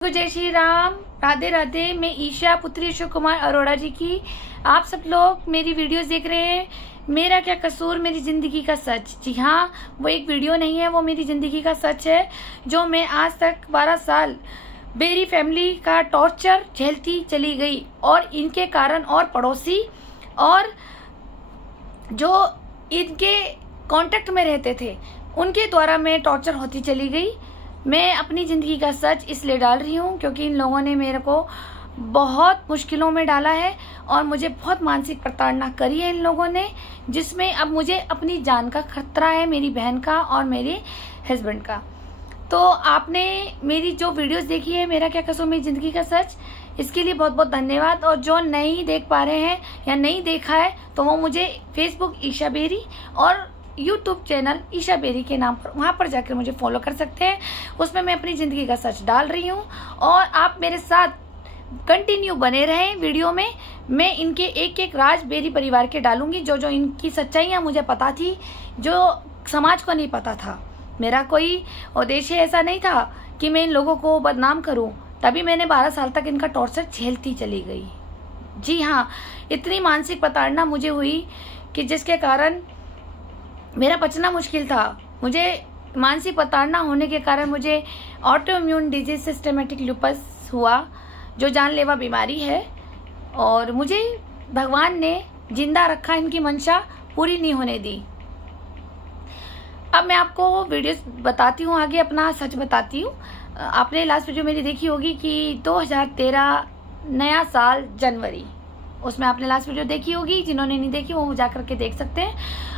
तो जय श्री राम, राधे राधे। मैं ईशा पुत्री अशोक कुमार अरोड़ा जी की आप सब लोग मेरी वीडियोस देख रहे हैं। मेरा क्या कसूर, मेरी जिंदगी का सच। जी हाँ, वो एक वीडियो नहीं है, वो मेरी जिंदगी का सच है जो मैं आज तक 12 साल मेरी फैमिली का टॉर्चर झेलती चली गई और इनके कारण और पड़ोसी और जो इनके कांटेक्ट में रहते थे उनके द्वारा मैं टॉर्चर होती चली गई। मैं अपनी ज़िंदगी का सच इसलिए डाल रही हूँ क्योंकि इन लोगों ने मेरे को बहुत मुश्किलों में डाला है और मुझे बहुत मानसिक प्रताड़ना करी है इन लोगों ने, जिसमें अब मुझे अपनी जान का खतरा है, मेरी बहन का और मेरे हस्बैंड का। तो आपने मेरी जो वीडियोस देखी है, मेरा क्या कसूर मेरी ज़िंदगी का सच, इसके लिए बहुत बहुत धन्यवाद। और जो नहीं देख पा रहे हैं या नहीं देखा है तो वो मुझे फेसबुक ईशा बेरी और यूट्यूब चैनल ईशा बेरी के नाम पर वहां पर जाकर मुझे फॉलो कर सकते हैं। उसमें मैं अपनी ज़िंदगी का सच डाल रही हूँ और आप मेरे साथ कंटिन्यू बने रहें वीडियो में। मैं इनके एक एक राज बेरी परिवार के डालूंगी, जो जो इनकी सच्चाइयाँ मुझे पता थी, जो समाज को नहीं पता था। मेरा कोई उद्देश्य ऐसा नहीं था कि मैं इन लोगों को बदनाम करूं, तभी मैंने 12 साल तक इनका टॉर्चर झेलती चली गई। जी हाँ, इतनी मानसिक प्रताड़ना मुझे हुई कि जिसके कारण मेरा बचना मुश्किल था। मुझे मानसिक प्रताड़ना होने के कारण मुझे autoimmune disease systematic lupus हुआ, जो जानलेवा बीमारी है, और मुझे भगवान ने जिंदा रखा, इनकी मंशा पूरी नहीं होने दी। अब मैं आपको वीडियोस बताती हूँ, आगे अपना सच बताती हूँ। आपने लास्ट वीडियो मेरी देखी होगी कि 2013 नया साल जनवरी, उसमें आपने लास्ट वीडियो देखी होगी। जिन्होंने नहीं देखी वो जा करके देख सकते हैं।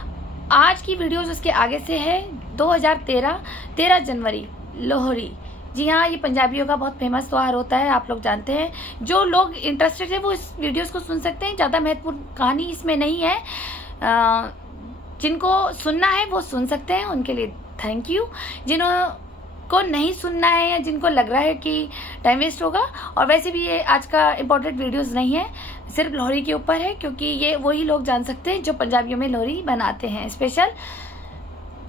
आज की वीडियोस उसके आगे से है। 13 जनवरी लोहरी। जी हाँ, ये पंजाबियों का बहुत फेमस त्योहार होता है, आप लोग जानते हैं। जो लोग इंटरेस्टेड है वो इस वीडियोस को सुन सकते हैं, ज़्यादा महत्वपूर्ण कहानी इसमें नहीं है। जिनको सुनना है वो सुन सकते हैं, उनके लिए थैंक यू। जिनको नहीं सुनना है या जिनको लग रहा है कि टाइम वेस्ट होगा, और वैसे भी ये आज का इम्पोर्टेंट वीडियोस नहीं है, सिर्फ लोहरी के ऊपर है, क्योंकि ये वही लोग जान सकते हैं जो पंजाबियों में लोहरी बनाते हैं। स्पेशल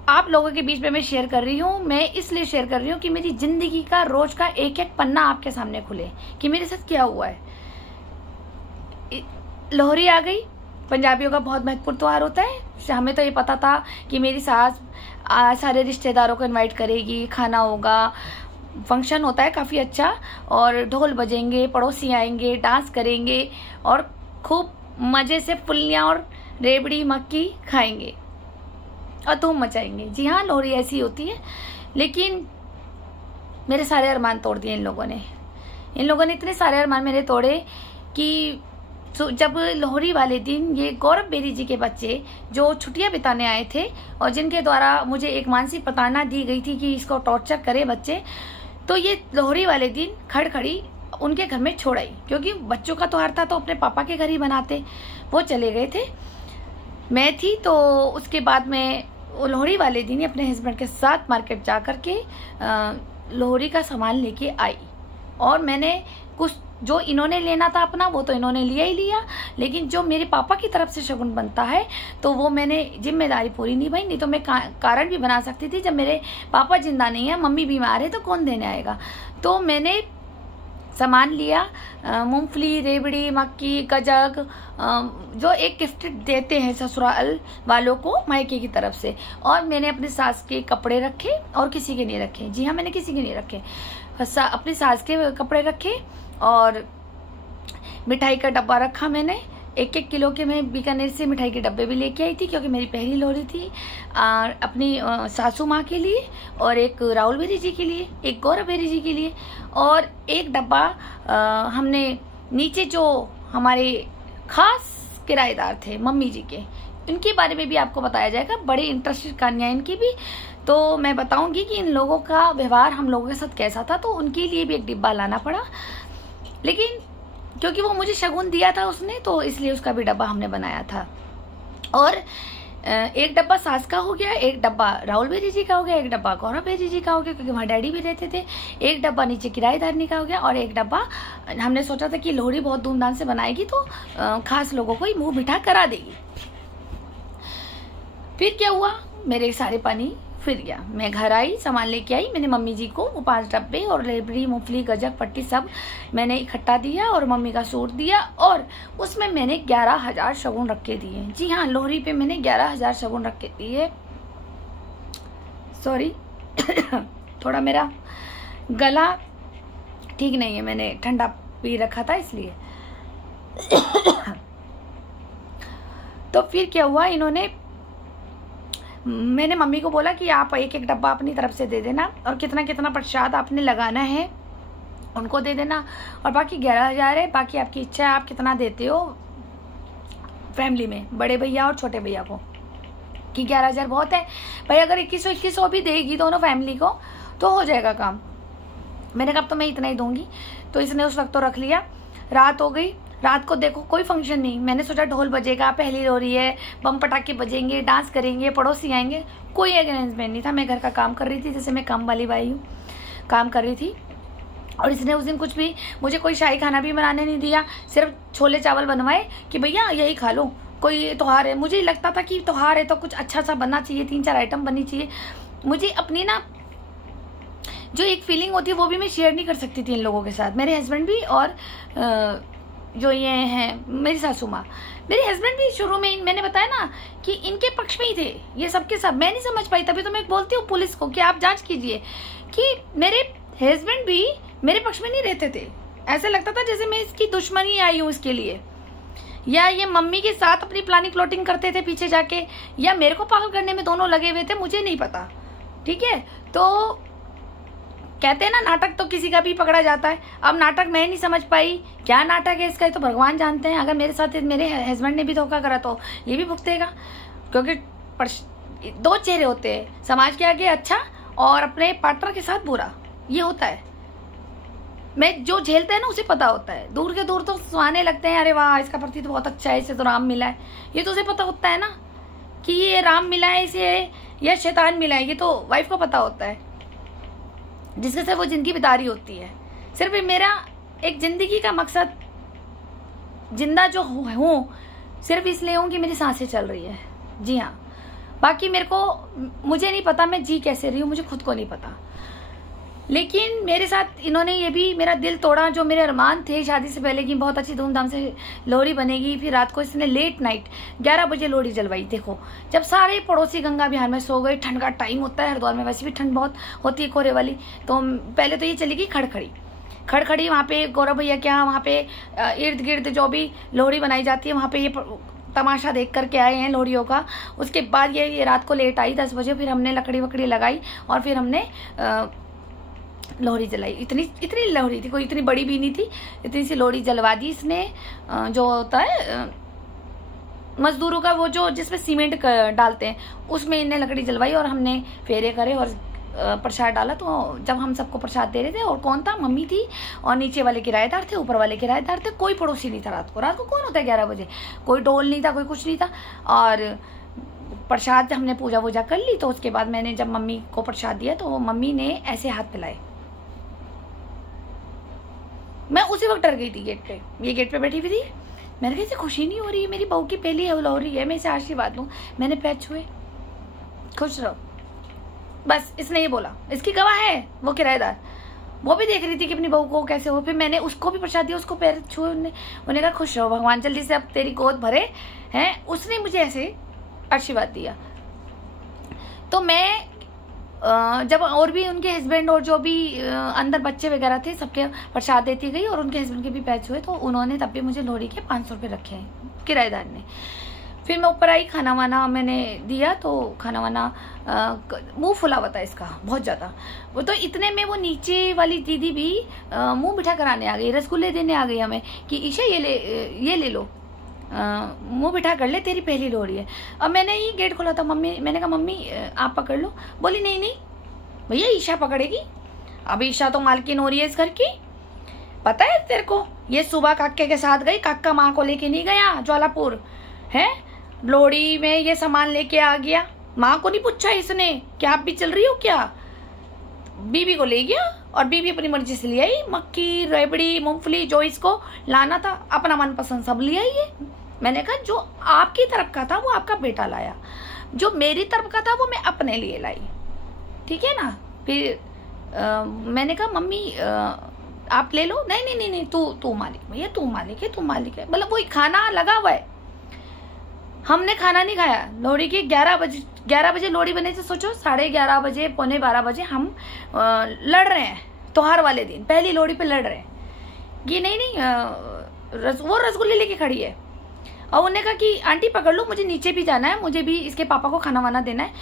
आप लोगों के बीच में मैं शेयर कर रही हूँ। मैं इसलिए शेयर कर रही हूँ कि मेरी जिंदगी का रोज का एक एक पन्ना आपके सामने खुले कि मेरे साथ क्या हुआ है। लोहरी आ गई, पंजाबियों का बहुत महत्वपूर्ण त्योहार होता है। हमें तो ये पता था कि मेरी सास सारे रिश्तेदारों को इनवाइट करेगी, खाना होगा, फंक्शन होता है काफ़ी अच्छा, और ढोल बजेंगे, पड़ोसी आएंगे, डांस करेंगे और खूब मज़े से फुल्लियाँ और रेबड़ी मक्की खाएंगे और धूम मचाएंगे। जी हाँ, लोहरी ऐसी होती है। लेकिन मेरे सारे अरमान तोड़ दिए इन लोगों ने। इन लोगों ने इतने सारे अरमान मेरे तोड़े कि जब लोहरी वाले दिन ये गौरव बेरी जी के बच्चे जो छुट्टियां बिताने आए थे और जिनके द्वारा मुझे एक मानसिक प्रताड़ना दी गई थी कि इसको टॉर्चर करे बच्चे, तो ये लोहरी वाले दिन खड़खड़ी उनके घर में छोड़ आई, क्योंकि बच्चों का त्योहार था तो अपने पापा के घर ही बनाते। वो चले गए थे, मैं थी। तो उसके बाद मैं लोहरी वाले दिन अपने हस्बैंड के साथ मार्केट जा करके लोहरी का सामान लेके आई, और मैंने कुछ जो इन्होंने लेना था अपना वो तो इन्होंने लिया ही लिया, लेकिन जो मेरे पापा की तरफ से शगुन बनता है तो वो मैंने जिम्मेदारी पूरी निभाई। नहीं तो मैं कारण भी बना सकती थी, जब मेरे पापा जिंदा नहीं है, मम्मी बीमार है, तो कौन देने आएगा। तो मैंने सामान लिया, मूंगफली, रेवड़ी, मक्की, गजक, जो एक गिफ्ट देते हैं ससुराल वालों को मायके की तरफ से, और मैंने अपनी सास के कपड़े रखे और किसी के नहीं रखे। जी हाँ, मैंने किसी के नहीं रखे, अपनी सास के कपड़े रखे और मिठाई का डब्बा रखा मैंने। 1-1 किलो के मैं बीकानेर से मिठाई के डब्बे भी लेके आई थी, क्योंकि मेरी पहली लोहरी थी। अपनी सासू माँ के लिए, और एक राहुल बेरी जी के लिए, एक गौरव बेरी जी के लिए, और एक डब्बा हमने नीचे जो हमारे खास किराएदार थे मम्मी जी के, इनके बारे में भी आपको बताया जाएगा। बड़े इंटरेस्टेड कहानियाँ इनकी भी, तो मैं बताऊंगी कि इन लोगों का व्यवहार हम लोगों के साथ कैसा था। तो उनके लिए भी एक डिब्बा लाना पड़ा, लेकिन क्योंकि वो मुझे शगुन दिया था उसने, तो इसलिए उसका भी डब्बा हमने बनाया था। और एक डब्बा सास का हो गया, एक डब्बा राहुल बेरी जी का हो गया, एक डब्बा गौरव बेरी जी का हो गया, क्योंकि वहाँ डैडी भी रहते थे, एक डब्बा नीचे किराएदारनी का हो गया, और एक डब्बा हमने सोचा था कि लोहरी बहुत धूमधाम से बनाएगी तो खास लोगों को ही मुंह मीठा करा देगी। फिर क्या हुआ, मेरे सारे पानी फिर गया। मैं घर आई, सामान लेके आई, मैंने मम्मी जी को वो 5 डब्बे और रेबड़ी, मूंगफली, गजक, पट्टी सब मैंने इकट्ठा दिया और मम्मी का सूट दिया और उसमें मैंने 11,000 शगुन रख के दिए। जी हाँ, लोहड़ी पे मैंने 11,000 शगुन रख के दिए। सॉरी थोड़ा मेरा गला ठीक नहीं है, मैंने ठंडा पी रखा था इसलिए। तो फिर क्या हुआ, मैंने मम्मी को बोला कि आप एक एक डब्बा अपनी तरफ से दे देना और कितना कितना प्रसाद आपने लगाना है उनको दे देना, और बाकी 11,000 है, बाकी आपकी इच्छा है आप कितना देते हो फैमिली में, बड़े भैया और छोटे भैया को, कि 11,000 बहुत है भाई, अगर 2100 भी देगी दोनों फैमिली को तो हो जाएगा काम। मैंने कहा तो मैं इतना ही दूंगी। तो इसने उस वक्त तो रख लिया। रात हो गई, रात को देखो कोई फंक्शन नहीं, मैंने सोचा ढोल बजेगा, पहली लोहड़ी है, बम पटाखे बजेंगे, डांस करेंगे, पड़ोसी आएंगे, कोई अरेंजमेंट नहीं था। मैं घर का काम कर रही थी, जैसे मैं काम वाली बाई हूँ, काम कर रही थी। और इसने उस दिन कुछ भी मुझे कोई शाही खाना भी बनाने नहीं दिया, सिर्फ छोले चावल बनवाए कि भैया यही खा लो, कोई त्योहार है। मुझे लगता था कि त्योहार है तो कुछ अच्छा सा बनना चाहिए, 3-4 आइटम बननी चाहिए। मुझे अपनी ना जो एक फीलिंग होती है वो भी मैं शेयर नहीं कर सकती थी इन लोगों के साथ, मेरे हस्बैंड भी और जो ये हैं मेरी सासू माँ। मेरे हस्बैंड भी शुरू में मैंने बताया ना कि इनके पक्ष में ही थे ये सबके सब, मैं नहीं समझ पाई। तभी तो मैं बोलती हूँ पुलिस को कि आप जांच कीजिए कि मेरे हस्बैंड भी मेरे पक्ष में नहीं रहते थे। ऐसा लगता था जैसे मैं इसकी दुश्मनी आई हूँ इसके लिए, या ये मम्मी के साथ अपनी प्लानिंग प्लॉटिंग करते थे पीछे जाके, या मेरे को पागल करने में दोनों लगे हुए थे, मुझे नहीं पता। ठीक है, तो कहते हैं ना नाटक तो किसी का भी पकड़ा जाता है। अब नाटक मैं नहीं समझ पाई, क्या नाटक है इसका तो भगवान जानते हैं। अगर मेरे साथ मेरे हस्बैंड ने भी धोखा करा तो ये भी भुगतेगा, क्योंकि 2 चेहरे होते हैं, समाज के आगे अच्छा और अपने पार्टनर के साथ बुरा, ये होता है। मैं जो झेलते हैं ना उसे पता होता है, दूर के दूर तो सुहाने लगते हैं, अरे वाह इसका पति तो बहुत अच्छा है, इसे तो राम मिला है, ये तो उसे पता होता है ना कि ये राम मिला है इसे या शैतान मिला है, ये तो वाइफ को पता होता है, जिसके से वो जिंदगी बितारी होती है। सिर्फ मेरा एक जिंदगी का मकसद जिंदा जो हूँ सिर्फ इसलिए हूँ कि मेरी सांसें चल रही है। जी हाँ, बाकी मुझे नहीं पता मैं जी कैसे रही हूँ, मुझे खुद को नहीं पता। लेकिन मेरे साथ इन्होंने ये भी मेरा दिल तोड़ा, जो मेरे अरमान थे शादी से पहले की बहुत अच्छी धूमधाम से लोहड़ी बनेगी। फिर रात को इसने लेट नाइट 11 बजे लोहड़ी जलवाई। देखो, जब सारे पड़ोसी गंगा विहार में सो गए, ठंड का टाइम होता है हरिद्वार में, वैसे भी ठंड बहुत होती है कोहरे वाली, तो पहले तो ये चली गई खड़खड़ी वहाँ पे गौरव भैया के यहाँ, वहाँ पे इर्द गिर्द जो भी लोहड़ी बनाई जाती है वहाँ पे ये तमाशा देख करके आए हैं लोहड़ियों का। उसके बाद ये रात को लेट आई 10 बजे, फिर हमने लकड़ी वकड़ी लगाई और फिर हमने लोहड़ी जलाई। इतनी लोहड़ी थी, कोई इतनी बड़ी भी नहीं थी, इतनी सी लोहड़ी जलवा दी इसने। जो होता है मजदूरों का वो जो जिसमें सीमेंट डालते हैं उसमें इन्हें लकड़ी जलवाई और हमने फेरे करे और प्रसाद डाला। तो जब हम सबको प्रसाद दे रहे थे, और कौन था, मम्मी थी और नीचे वाले किराएदार थे, ऊपर वाले किराएदार थे, कोई पड़ोसी नहीं था। रात को कौन होता है 11 बजे, कोई डोल नहीं था, कोई कुछ नहीं था। और प्रसाद हमने पूजा वूजा कर ली। तो उसके बाद मैंने जब मम्मी को प्रसाद दिया तो मम्मी ने ऐसे हाथ मिलाए। मैं उसी वक्त डर गई थी गेट पे, ये गेट पे बैठी हुई थी। मैंने कहा इसे खुशी नहीं हो रही है, मेरी बहू की पहली लोहड़ी है, मैं इसे आशीर्वाद दूं। मैंने पैर छुए, खुश रहो, बस इसने ये बोला। इसकी गवाह है वो किराएदार, वो भी देख रही थी कि अपनी बहू को कैसे हो। फिर मैंने उसको भी प्रसाद दिया, उसको पैर छुए, उन्हें कहा खुश रहो, भगवान जल्दी से अब तेरी गोद भरे हैं। उसने मुझे ऐसे आशीर्वाद दिया। तो मैं जब और भी उनके हस्बैंड और जो भी अंदर बच्चे वगैरह थे सबके प्रसाद देती गई और उनके हस्बैंड के भी पैर छुए, तो उन्होंने तब भी मुझे लोहड़ी के 500 रुपये रखे हैं किराएदार ने। फिर मैं ऊपर आई, खाना वाना मैंने दिया। तो खाना वाना मुंह फुला हुआ था इसका बहुत ज़्यादा। वो तो इतने में वो नीचे वाली दीदी भी मुंह मीठा कराने आ गई, रसगुल्ले देने आ गई हमें कि ईशा ये ले लो, मुंह बिठा कर ले, तेरी पहली लोहड़ी है। अब मैंने ही गेट खोला था, मैंने कहा मम्मी आप पकड़ लो। बोली नहीं भैया ईशा पकड़ेगी, अब ईशा तो मालकिन हो रही है इस घर की, पता है तेरे को। ये सुबह काके के साथ गई, काका माँ को लेके नहीं गया ज्वालापुर है, लोहड़ी में ये सामान लेके आ गया। माँ को नहीं पूछा इसने कि आप भी चल रही हो क्या, बीबी को ले गया और बीबी अपनी मर्जी से ले आई। मक्की, रेबड़ी, मूंगफली जो इसको लाना था अपना मनपसंद सब ले आई है। मैंने कहा जो आपकी तरफ का था वो आपका बेटा लाया, जो मेरी तरफ का था वो मैं अपने लिए लाई। ठीक है ना। फिर मैंने कहा मम्मी आप ले लो। नहीं नहीं नहीं नहीं, तू मालिक, भैया तू मालिक है, तू मालिक है। मतलब वही खाना लगा हुआ है, हमने खाना नहीं खाया। लोहड़ी के 11 बजे लोहड़ी बने थे। सोचो 11:30 बजे, 11:45 बजे हम लड़ रहे हैं त्योहार वाले दिन, पहली लोहड़ी पे लड़ रहे हैं कि नहीं वो रसगुल्ले लेके खड़ी है। और उन्होंने कहा कि आंटी पकड़ लो, मुझे नीचे भी जाना है, मुझे भी इसके पापा को खाना वाना देना है।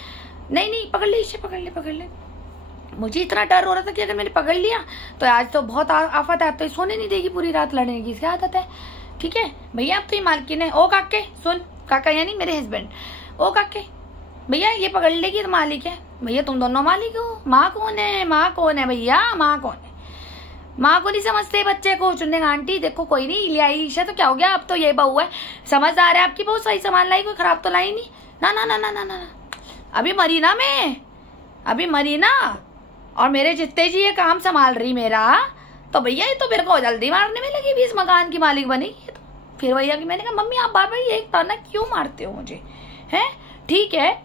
नहीं नहीं पकड़ ले, इसे पकड़ ले। मुझे इतना डर हो रहा था कि अगर मैंने पकड़ लिया तो आज तो बहुत आफत है, तो सोने नहीं देगी पूरी रात, लड़ने की इसकी आदत है। ठीक है भैया, अब तो ये मालकिन है। ओ काके सुन, काका यानी मेरे हस्बैंड, ओ काके भैया ये पकड़ लेगी तो मालिक है। भैया तुम दोनों मालिक हो, माँ कौन है, माँ कौन है भैया, माँ कौन है। माँ को नहीं समझते बच्चे को। चुनने आंटी देखो कोई नहीं ले आई ईशा, तो क्या हो गया, अब तो ये बहू है, समझदार है आपकी बहू, सही सामान लाई, कोई खराब तो लाई नहीं। ना ना ना ना ना ना, अभी मरी ना मैं, अभी मरी ना, और मेरे जितने जी ये काम संभाल रही मेरा, तो भैया ये तो मेरे को जल्दी मारने में लगी भी, इस मकान की मालिक बनी। फिर भैया की मैंने कहा मम्मी आप बार बार ये ताना क्यों मारते हो मुझे, हैं। ठीक है,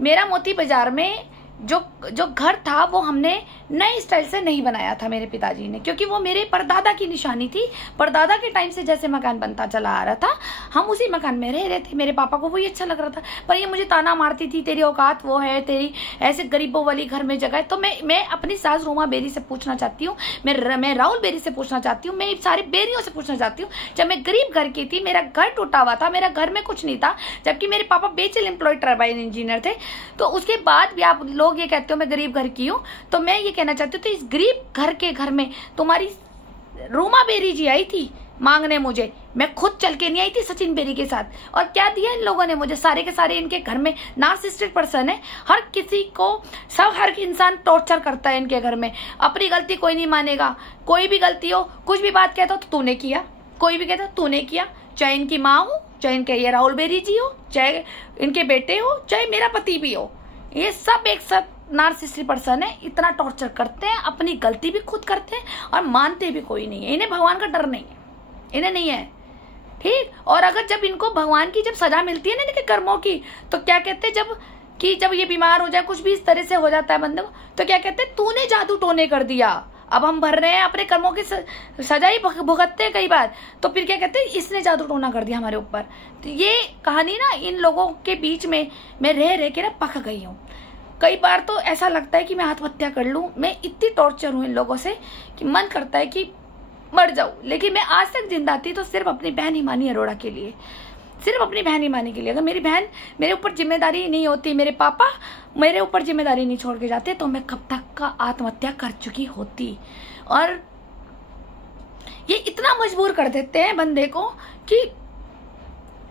मेरा मोती बाजार में जो घर था वो हमने नए स्टाइल से नहीं बनाया था मेरे पिताजी ने, क्योंकि वो मेरे परदादा की निशानी थी। परदादा के टाइम से जैसे मकान बनता चला आ रहा था, हम उसी मकान में रह रहे थे। मेरे पापा को वही अच्छा लग रहा था, पर ये मुझे ताना मारती थी, तेरी औकात वो है, तेरी ऐसे गरीबों वाली घर में जगह है। तो मैं अपनी सास रूमा बेरी से पूछना चाहती हूँ, मैं राहुल बेरी से पूछना चाहती हूँ, मैं सारी बेरियों से पूछना चाहती हूँ। जब मैं गरीब घर की थी, मेरा घर टूटा हुआ था, मेरा घर में कुछ नहीं था, जबकि मेरे पापा बेचल एम्प्लॉयड टर्बाइन इंजीनियर थे, तो उसके बाद भी आप लोग ये कहते हो मैं गरीब घर की हूँ। तो मैं ये कहना चाहती हूँ, तो इस गरीब घर के घर में तुम्हारी रूमा बेरी जी आई थी मांगने मुझे, मैं खुद चल के नहीं आई थी सचिन बेरी के साथ। और क्या दिया इन लोगों ने मुझे, सारे के सारे इनके घर में नार्सिसिस्टिक पर्सन है, हर किसी को हर इंसान टॉर्चर करता है इनके घर में। अपनी गलती कोई नहीं मानेगा, कोई भी गलती हो, कुछ भी बात कहता हो तो तूने किया, कोई भी कहता तूने किया, चाहे इनकी माँ हो, चाहे इनके ये राहुल बेरी जी हो, चाहे इनके बेटे हो, चाहे मेरा पति भी हो, ये सब एक साथ नार्सिसिस्टिक पर्सन है। इतना टॉर्चर करते हैं, अपनी गलती भी खुद करते हैं और मानते भी कोई नहीं है। इन्हें भगवान का डर नहीं है, इन्हें नहीं है, ठीक। और अगर जब इनको भगवान की जब सजा मिलती है ना इनके कर्मों की, तो क्या कहते हैं, जब ये बीमार हो जाए, कुछ भी इस तरह से हो जाता है बंदे को, तो क्या कहते हैं, तूने जादू टोने कर दिया, अब हम भर रहे हैं अपने कर्मों की सजा ही भुगतते हैं कई बार, तो फिर क्या कहते हैं, इसने जादू टोना कर दिया हमारे ऊपर। तो ये कहानी ना इन लोगों के बीच में मैं रह के ना पक गई हूँ। कई बार तो ऐसा लगता है कि मैं आत्महत्या कर लूं, मैं इतनी टॉर्चर हूं इन लोगों से कि मन करता है कि मर जाऊं। लेकिन मैं आज तक जिंदा थी तो सिर्फ अपनी बहन हिमानी अरोड़ा के लिए, सिर्फ अपनी बहन हिमानी के लिए। अगर मेरी बहन मेरे ऊपर जिम्मेदारी नहीं होती, मेरे पापा मेरे ऊपर जिम्मेदारी नहीं छोड़ के जाते, तो मैं कब तक का आत्महत्या कर चुकी होती। और ये इतना मजबूर कर देते हैं बंदे को कि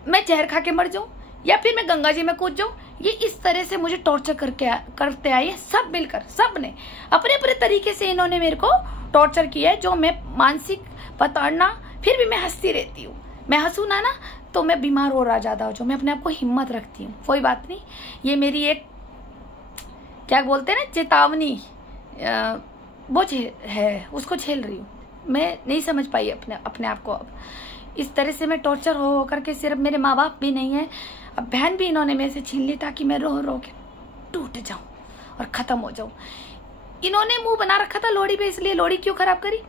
मैं जहर खा के मर जाऊं या फिर मैं गंगा जी में कूद जाऊं। ये इस तरह से मुझे टॉर्चर करते आए, सब मिलकर, सब ने अपने अपने तरीके से इन्होंने मेरे को टॉर्चर किया है, जो मैं मानसिक पताड़ना, फिर भी मैं हंसती रहती हूँ। मैं हंसू ना तो मैं बीमार हो रहा ज्यादा हो जाऊँ, मैं अपने आप को हिम्मत रखती हूँ, कोई बात नहीं, ये मेरी एक क्या बोलते हैं ना चेतावनी, वो है, उसको झेल रही हूँ। मैं नहीं समझ पाई अपने आप को। अब इस तरह से मैं टॉर्चर हो करके, सिर्फ मेरे माँ बाप भी नहीं है, अब बहन भी इन्होंने मेरे से छीन ली ताकि मैं रो रो के टूट जाऊं और खत्म हो जाऊं। इन्होंने मुंह बना रखा था लोहड़ी पे, इसलिए लोहड़ी क्यों खराब करी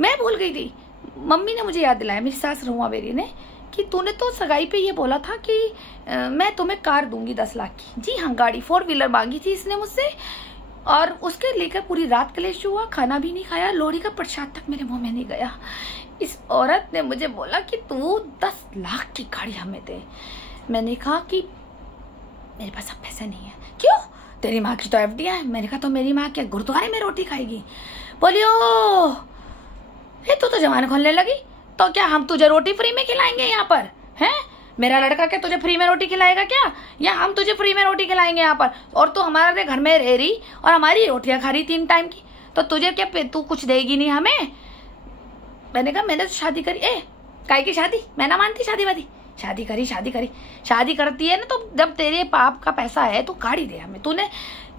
मैं भूल गई थी। मम्मी ने मुझे याद दिलाया, मेरी सास रूमा बेरी ने, कि तूने तो सगाई पे ये बोला था कि मैं तुम्हें कार दूंगी 10 लाख की। जी हाँ, गाड़ी 4 व्हीलर मांगी थी इसने मुझसे, और उसके लेकर पूरी रात कलेश हुआ, खाना भी नहीं खाया, लोहड़ी का प्रसाद तक मेरे मुंह में नहीं गया। इस औरत ने मुझे बोला कि तू 10 लाख की गाड़ी हमें दे। मैंने कहा कि मेरे पास अब पैसे नहीं है। क्यों? तेरी माँ की तो एफडी है। मैंने कहा तो मेरी माँ क्या गुरुद्वारे में रोटी खाएगी? बोलियो ये तू तो जवान खोलने लगी, तो क्या हम तुझे रोटी फ्री में खिलाएंगे यहाँ पर? हैं, मेरा लड़का क्या तुझे फ्री में रोटी खिलाएगा क्या, या हम तुझे फ्री में रोटी खिलाएंगे यहाँ पर? और तू हमारे घर में रह रही और हमारी रोटियां खा रही 3 टाइम की, तो तुझे क्या, तू कुछ देगी नहीं हमें? मैंने कहा मैंने तो शादी करी। काय की शादी? मैं ना मानती शादी वादी। शादी करी शादी करती है ना, तो जब तेरे बाप का पैसा है तो गाड़ी दे हमें।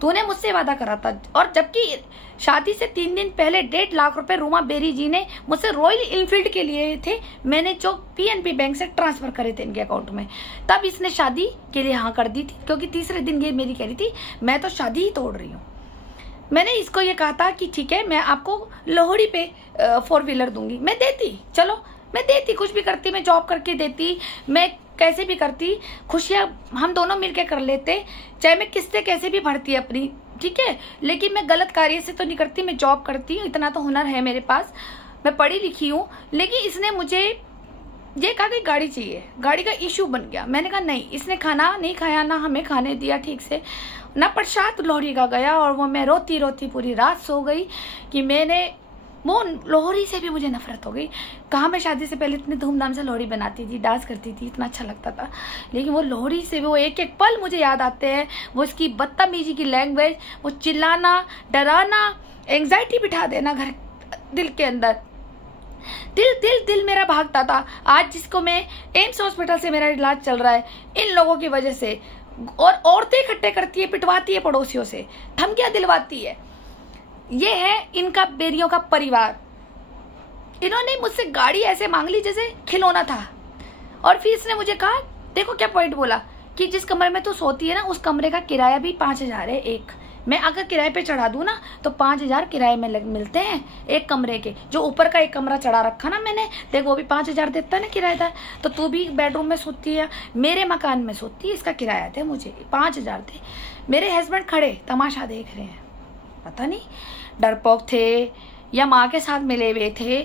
तूने मुझसे वादा करा था, और जबकि शादी से 3 दिन पहले 1.5 लाख रुपए रूमा बेरी जी ने मुझसे रॉयल इनफील्ड के लिए थे, मैंने जो पीएनबी बैंक से ट्रांसफर करे थे इनके अकाउंट में, तब इसने शादी के लिए हाँ कर दी थी, क्योंकि तीसरे दिन ये मेरी कह रही थी मैं तो शादी ही तोड़ रही हूँ। मैंने इसको ये कहा था कि ठीक है मैं आपको लोहड़ी पे 4 व्हीलर दूंगी। मैं देती, चलो मैं देती, कुछ भी करती, मैं जॉब करके देती, मैं कैसे भी करती, खुशियाँ हम दोनों मिलके कर लेते, चाहे मैं किस्तें कैसे भी भरती अपनी, ठीक है। लेकिन मैं गलत कार्य से तो नहीं करती, मैं जॉब करती हूँ, इतना तो हुनर है मेरे पास, मैं पढ़ी लिखी हूँ। लेकिन इसने मुझे ये कहा कि गाड़ी चाहिए, गाड़ी का इशू बन गया। मैंने कहा नहीं, इसने खाना नहीं खाया, ना हमें खाने दिया ठीक से, ना प्रसाद लोहड़ी का गया। और वो मैं रोती रोती पूरी रात सो गई कि मैंने वो लोहड़ी से भी मुझे नफरत हो गई। कहाँ मैं शादी से पहले इतने धूमधाम से लोहड़ी बनाती थी, डांस करती थी, इतना अच्छा लगता था, लेकिन वो लोहड़ी से भी वो एक एक पल मुझे याद आते हैं। वो इसकी बदतमीजी की लैंग्वेज, वो चिल्लाना, डराना, एंग्जाइटी बिठा देना घर दिल के अंदर। दिल मेरा भागता था। आज जिसको मैं एम्स हॉस्पिटल से मेरा इलाज चल रहा है इन लोगों की वजह से। और औरतें इकट्ठे करती है, पिटवाती है पड़ोसियों से, धमकियां दिलवाती है। ये है इनका बेरियों का परिवार। इन्होंने मुझसे गाड़ी ऐसे मांग ली जैसे खिलौना था। और फिर इसने मुझे कहा, देखो क्या पॉइंट बोला कि जिस कमरे में तू सोती है ना उस कमरे का किराया भी 5,000 है एक। मैं अगर किराए पे चढ़ा दूं ना तो 5,000 किराए में मिलते हैं एक कमरे के। जो ऊपर का एक कमरा चढ़ा रखा ना मैंने, देख वो भी 5,000 देता है ना किराएदार। तो तू भी बेडरूम में सोती है, मेरे मकान में सोती है, इसका किराया दे मुझे 5,000 दे। मेरे हस्बैंड खड़े तमाशा देख रहे हैं, पता नहीं डरपोक थे या माँ के साथ मिले हुए थे,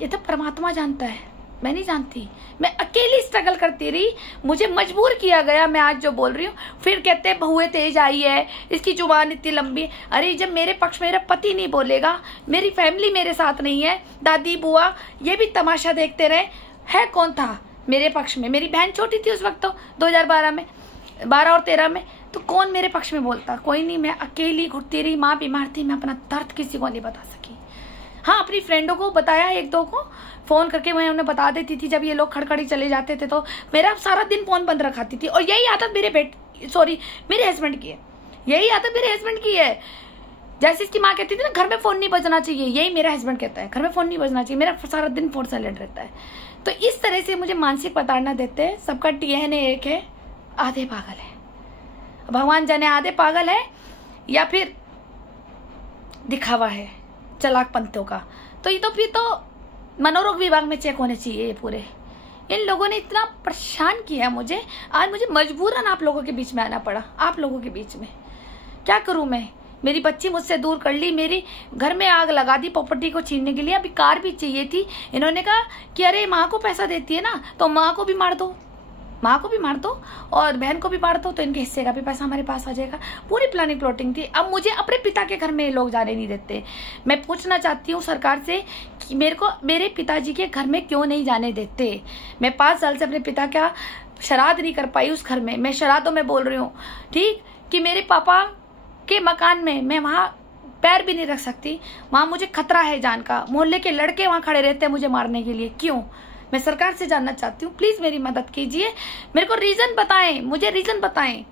ये तो परमात्मा जानता है, मैं नहीं जानती। मैं अकेली स्ट्रगल करती रही, मुझे मजबूर किया गया। मैं आज जो बोल रही हूँ, फिर कहते हैं बहुए तेज आई है, इसकी जुबान इतनी लंबी है। अरे जब मेरे पक्ष में मेरा पति नहीं बोलेगा, मेरी फैमिली मेरे साथ नहीं है, दादी बुआ ये भी तमाशा देखते रहे, है कौन था मेरे पक्ष में? मेरी बहन छोटी थी उस वक्त, तो 2012 में, 12 और 13 में, तो कौन मेरे पक्ष में बोलता? कोई नहीं। मैं अकेली घुटती रही, माँ बीमार थी, मैं अपना दर्द किसी को नहीं बता सकी। हाँ, अपनी फ्रेंडों को बताया, एक दो को फोन करके मैं उन्हें बता देती थी। जब ये लोग खड़खड़ी चले जाते थे तो मेरा सारा दिन फोन बंद रखाती थी। और यही आदत मेरे हस्बैंड की है, यही आदत मेरे हस्बैंड की है। जैसे इसकी माँ कहती थी ना घर में फोन नहीं बजना चाहिए, यही मेरा हस्बैंड कहता है, घर में फोन नहीं बजना चाहिए, मेरा सारा दिन फोन साइलेंट रहता है। तो इस तरह से मुझे मानसिक प्रताड़ना देते हैं। सबका DNA एक है, आधे पागल है, भगवान जाने आधे पागल है या फिर दिखावा है चालाक पंथों का। तो ये तो फिर तो मनोरोग विभाग में चेक होने चाहिए ये पूरे। इन लोगों ने इतना परेशान किया मुझे, आज मुझे मजबूरन आप लोगों के बीच में आना पड़ा। आप लोगों के बीच में क्या करूं मैं? मेरी बच्ची मुझसे दूर कर ली, मेरी घर में आग लगा दी प्रॉपर्टी को छीनने के लिए। अभी कार भी चाहिए थी, इन्होंने कहा कि अरे माँ को पैसा देती है ना तो माँ को भी मार दो, माँ को भी मार दो और बहन को भी मार दो, तो इनके हिस्से का भी पैसा हमारे पास आ जाएगा। पूरी प्लानिंग प्लॉटिंग थी। अब मुझे अपने पिता के घर में लोग जाने नहीं देते। मैं पूछना चाहती हूँ सरकार से कि मेरे पिताजी के घर में क्यों नहीं जाने देते। मैं 5 साल से अपने पिता का श्राद्ध नहीं कर पाई उस घर में। मैं श्राद्धों में बोल रही हूँ, ठीक, कि मेरे पापा के मकान में मैं वहाँ पैर भी नहीं रख सकती। वहाँ मुझे खतरा है जान का। मोहल्ले के लड़के वहाँ खड़े रहते हैं मुझे मारने के लिए। क्यों? मैं सरकार से जानना चाहती हूँ, प्लीज मेरी मदद कीजिए। मेरे को रीजन बताएं, मुझे रीजन बताएं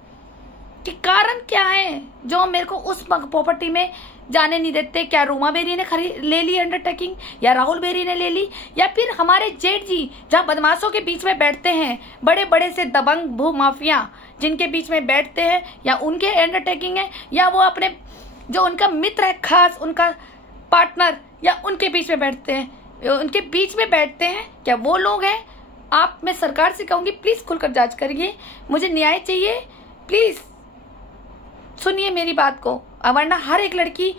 कि कारण क्या है जो मेरे को उस प्रॉपर्टी में जाने नहीं देते। क्या रूमा बेरी ने ले ली अंडरटेकिंग, या राहुल बेरी ने ले ली, या फिर हमारे जेठ जी जहाँ बदमाशों के बीच में बैठते हैं, बड़े बड़े से दबंग भू माफिया जिनके बीच में बैठते हैं, या उनके अंडरटेकिंग है, या वो अपने जो उनका मित्र है खास, उनका पार्टनर, या उनके बीच में बैठते हैं, उनके बीच में बैठते हैं, क्या वो लोग हैं? आप, मैं सरकार से कहूंगी प्लीज खुलकर जांच करिए, मुझे न्याय चाहिए, प्लीज सुनिए मेरी बात को, वरना हर एक लड़की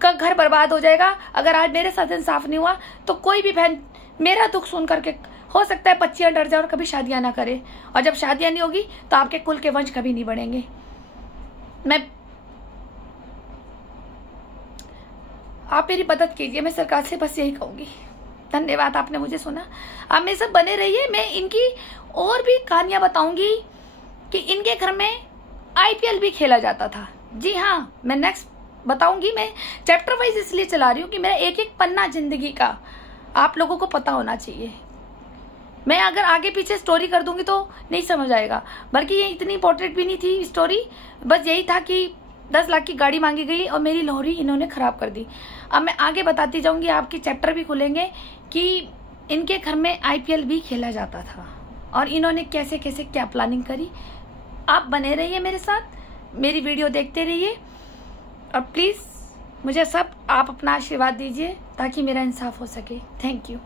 का घर बर्बाद हो जाएगा। अगर आज मेरे साथ इंसाफ नहीं हुआ तो कोई भी बहन मेरा दुख सुन करके हो सकता है बच्चियां डर जाए और कभी शादियां ना करे। और जब शादियां नहीं होगी तो आपके कुल के वंश कभी नहीं बढ़ेंगे। आप मेरी मदद कीजिए, मैं सरकार से बस यही कहूंगी। धन्यवाद, आपने मुझे सुना। आप मेरे साथ बने रहिए, मैं इनकी और भी कहानियां बताऊंगी कि इनके घर में IPL भी खेला जाता था। जी हाँ, मैं नेक्स्ट बताऊंगी। मैं चैप्टर वाइज इसलिए चला रही हूँ कि मेरा एक एक पन्ना जिंदगी का आप लोगों को पता होना चाहिए। मैं अगर आगे पीछे स्टोरी कर दूंगी तो नहीं समझ आएगा, बल्कि ये इतनी इंपॉर्टेंट भी नहीं थी स्टोरी। बस यही था कि 10 लाख की गाड़ी मांगी गई और मेरी लोहड़ी इन्होंने खराब कर दी। अब मैं आगे बताती जाऊंगी, आपके चैप्टर भी खुलेंगे कि इनके घर में IPL भी खेला जाता था और इन्होंने कैसे कैसे क्या प्लानिंग करी। आप बने रहिए मेरे साथ, मेरी वीडियो देखते रहिए। और प्लीज़ मुझे सब आप अपना आशीर्वाद दीजिए ताकि मेरा इंसाफ हो सके। Thank you.